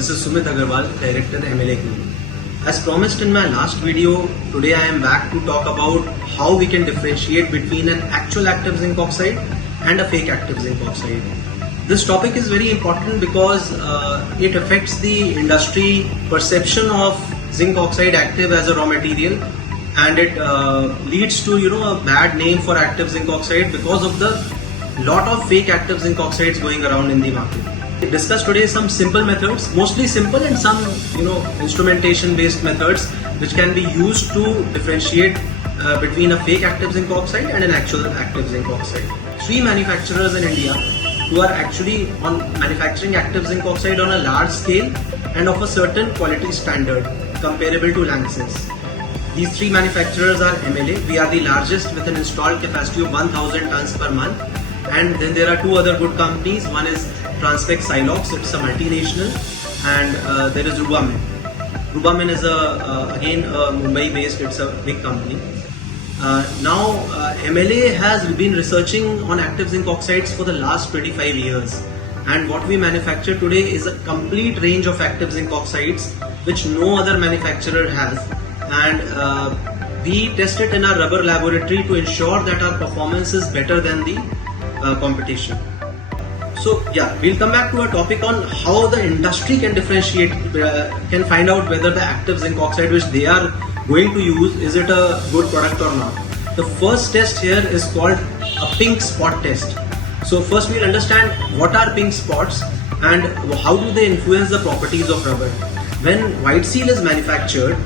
This is Sumit Agarwal, Director MLA Group. As promised in my last video, today I am back to talk about how we can differentiate between an actual active zinc oxide and a fake active zinc oxide. This topic is very important because it affects the industry perception of zinc oxide active as a raw material, and it leads to a bad name for active zinc oxide because of the lot of fake active zinc oxides going around in the market. We discuss today some simple methods, mostly simple, and some instrumentation based methods which can be used to differentiate between a fake active zinc oxide and an actual active zinc oxide. 3 manufacturers in India who are actually on manufacturing active zinc oxide on a large scale and of a certain quality standard comparable to Lanxess. These 3 manufacturers are MLA. We are the largest with an installed capacity of 1000 tons per month. And then there are 2 other good companies. One is Counterfeit Silox, it's a multinational, and there is Rubamin. Rubamin is again a Mumbai based, it's a big company. Now MLA has been researching on active zinc oxides for the last 25 years, and what we manufacture today is a complete range of active zinc oxides which no other manufacturer has, and we test it in our rubber laboratory to ensure that our performance is better than the competition. So yeah, we'll come back to a topic on how the industry can differentiate, can find out whether the active zinc oxide which they are going to use, is it a good product or not. The first test here is called a pink spot test. So first we'll understand what are pink spots and how do they influence the properties of rubber. When white seal is manufactured,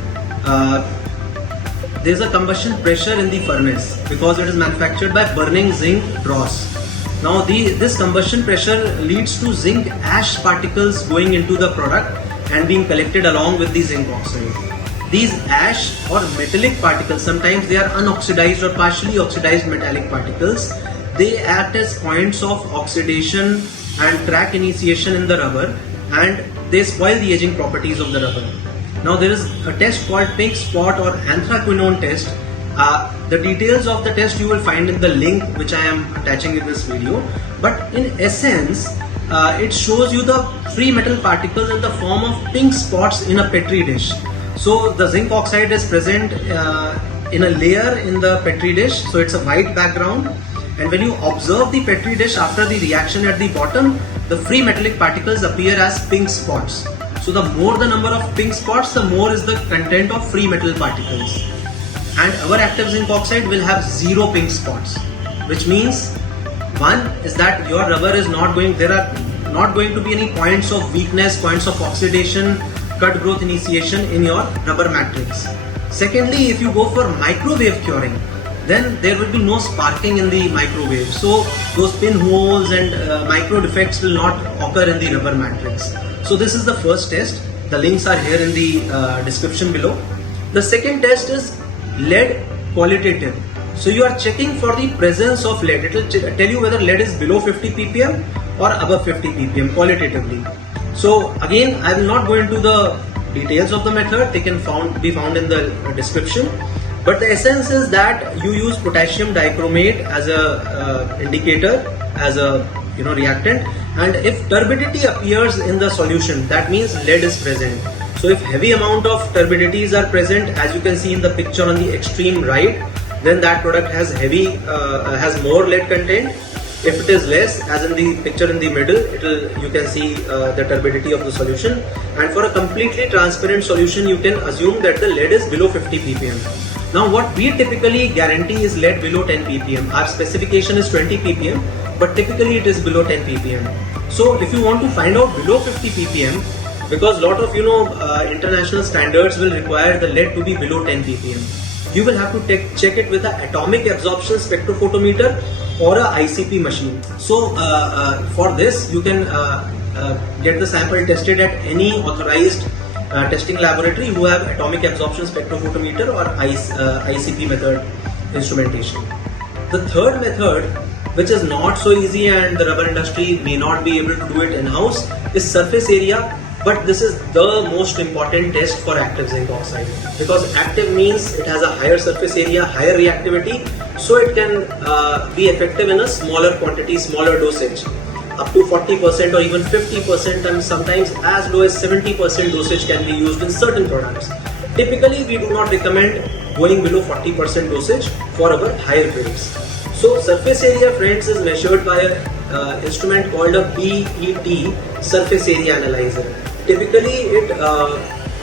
there is a combustion pressure in the furnace because it is manufactured by burning zinc dross. Now this combustion pressure leads to zinc ash particles going into the product and being collected along with the zinc oxide. These ash or metallic particles, sometimes they are unoxidized or partially oxidized metallic particles. They act as points of oxidation and crack initiation in the rubber, and they spoil the aging properties of the rubber. Now there is a test called pink spot or anthraquinone test. The details of the test you will find in the link which I am attaching in this video, but in essence it shows you the free metal particles in the form of pink spots in a petri dish. So the zinc oxide is present in a layer in the petri dish, so it's a white background, and when you observe the petri dish after the reaction at the bottom, the free metallic particles appear as pink spots. So the more the number of pink spots, the more is the content of free metal particles. And our active zinc oxide will have 0 pink spots, which means one is that your rubber is not going, there are not going to be any points of weakness, points of oxidation, cut growth initiation in your rubber matrix. Secondly, if you go for microwave curing, then there will be no sparking in the microwave. So those pinholes and micro defects will not occur in the rubber matrix. So this is the first test. The links are here in the description below. The second test is lead qualitative. So you are checking for the presence of lead. It will tell you whether lead is below 50 ppm or above 50 ppm qualitatively. So again, I will not go into the details of the method. They can be found in the description. But the essence is that you use potassium dichromate as a indicator, as a reactant, and if turbidity appears in the solution, that means lead is present. So if heavy amount of turbidities are present, as you can see in the picture on the extreme right, then that product has has more lead content. If it is less, as in the picture in the middle, you can see the turbidity of the solution. And for a completely transparent solution, you can assume that the lead is below 50 ppm. Now what we typically guarantee is lead below 10 ppm. Our specification is 20 ppm, but typically it is below 10 ppm. So if you want to find out below 50 ppm, because lot of international standards will require the lead to be below 10 ppm, you will have to check it with an atomic absorption spectrophotometer or a ICP machine. So for this you can get the sample tested at any authorized testing laboratory who have atomic absorption spectrophotometer or ICP method instrumentation. The third method, which is not so easy and the rubber industry may not be able to do it in-house, is surface area. But this is the most important test for active zinc oxide, because active means it has a higher surface area, higher reactivity, so it can be effective in a smaller quantity, smaller dosage. up to 40% or even 50% and sometimes as low as 70% dosage can be used in certain products. Typically, we do not recommend going below 40% dosage for our higher grades. So surface area, friends, is measured by an instrument called a PET, surface area analyzer. Typically,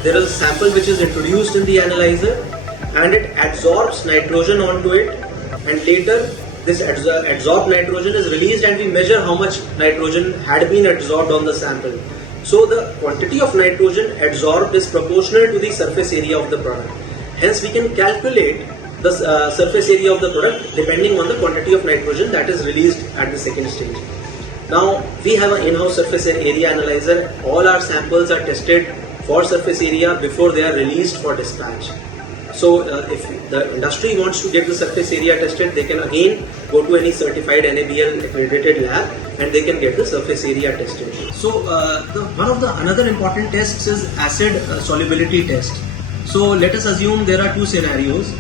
there is a sample which is introduced in the analyzer and it absorbs nitrogen onto it, and later this adsorbed nitrogen is released and we measure how much nitrogen had been absorbed on the sample. So the quantity of nitrogen adsorbed is proportional to the surface area of the product. Hence we can calculate the surface area of the product depending on the quantity of nitrogen that is released at the second stage. Now we have an in-house surface area analyzer. All our samples are tested for surface area before they are released for dispatch. So if the industry wants to get the surface area tested, they can again go to any certified NABL accredited lab and they can get the surface area tested. So one of the another important tests is acid solubility test. So let us assume there are two scenarios.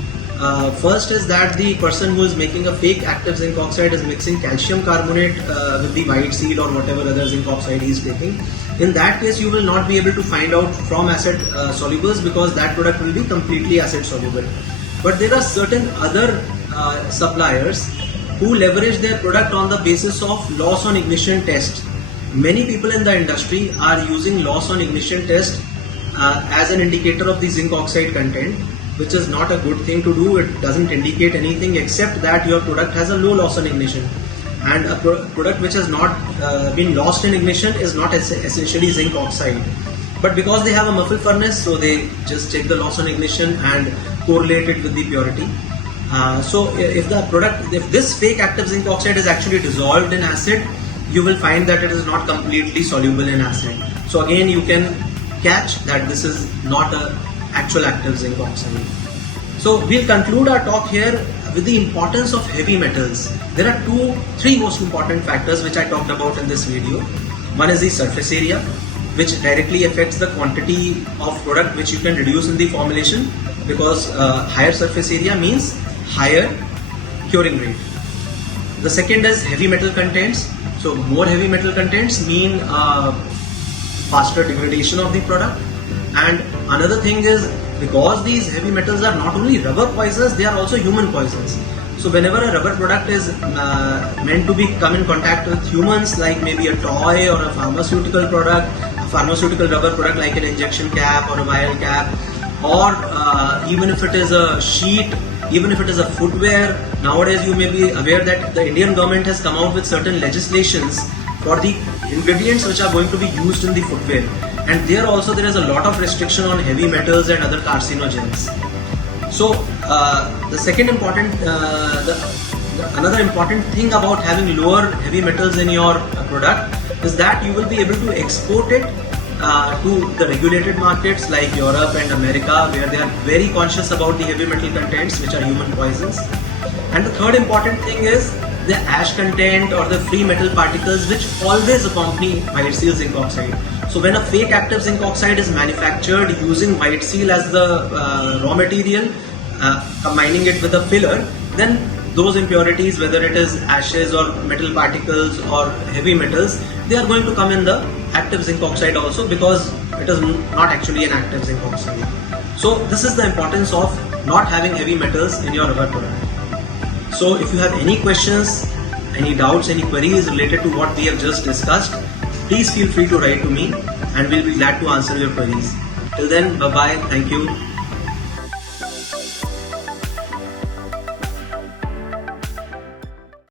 First is that the person who is making a fake active zinc oxide is mixing calcium carbonate with the white seal or whatever other zinc oxide he is taking. In that case, you will not be able to find out from acid solubles because that product will be completely acid soluble. But there are certain other suppliers who leverage their product on the basis of loss on ignition test. Many people in the industry are using loss on ignition test as an indicator of the zinc oxide content, which is not a good thing to do. It doesn't indicate anything except that your product has a low loss on ignition. And a product which has not been lost in ignition is not essentially zinc oxide. But because they have a muffle furnace, so they just check the loss on ignition and correlate it with the purity. So if this fake active zinc oxide is actually dissolved in acid, you will find that it is not completely soluble in acid. So again, you can catch that this is not a actual active zinc oxide. So we'll conclude our talk here with the importance of heavy metals. There are three most important factors which I talked about in this video. One is the surface area, which directly affects the quantity of product which you can reduce in the formulation, because higher surface area means higher curing rate. The second is heavy metal contents. So more heavy metal contents mean faster degradation of the product. And another thing is, because these heavy metals are not only rubber poisons, they are also human poisons. So whenever a rubber product is meant to come in contact with humans, like maybe a toy or a pharmaceutical product, a pharmaceutical rubber product like an injection cap or a vial cap, or even if it is a sheet, even if it is a footwear, nowadays you may be aware that the Indian government has come out with certain legislations for the ingredients which are going to be used in the footwear. And there also there is a lot of restriction on heavy metals and other carcinogens. So the second important, another important thing about having lower heavy metals in your product is that you will be able to export it to the regulated markets like Europe and America, where they are very conscious about the heavy metal contents which are human poisons. And the third important thing is the ash content or the free metal particles which always accompany white seal zinc oxide. So when a fake active zinc oxide is manufactured using white seal as the raw material, combining it with a filler, then those impurities, whether it is ashes or metal particles or heavy metals, they are going to come in the active zinc oxide also, because it is not actually an active zinc oxide. So this is the importance of not having heavy metals in your rubber product. So if you have any questions, any doubts, any queries related to what we have just discussed, please feel free to write to me and we'll be glad to answer your queries. Till then, bye bye, thank you.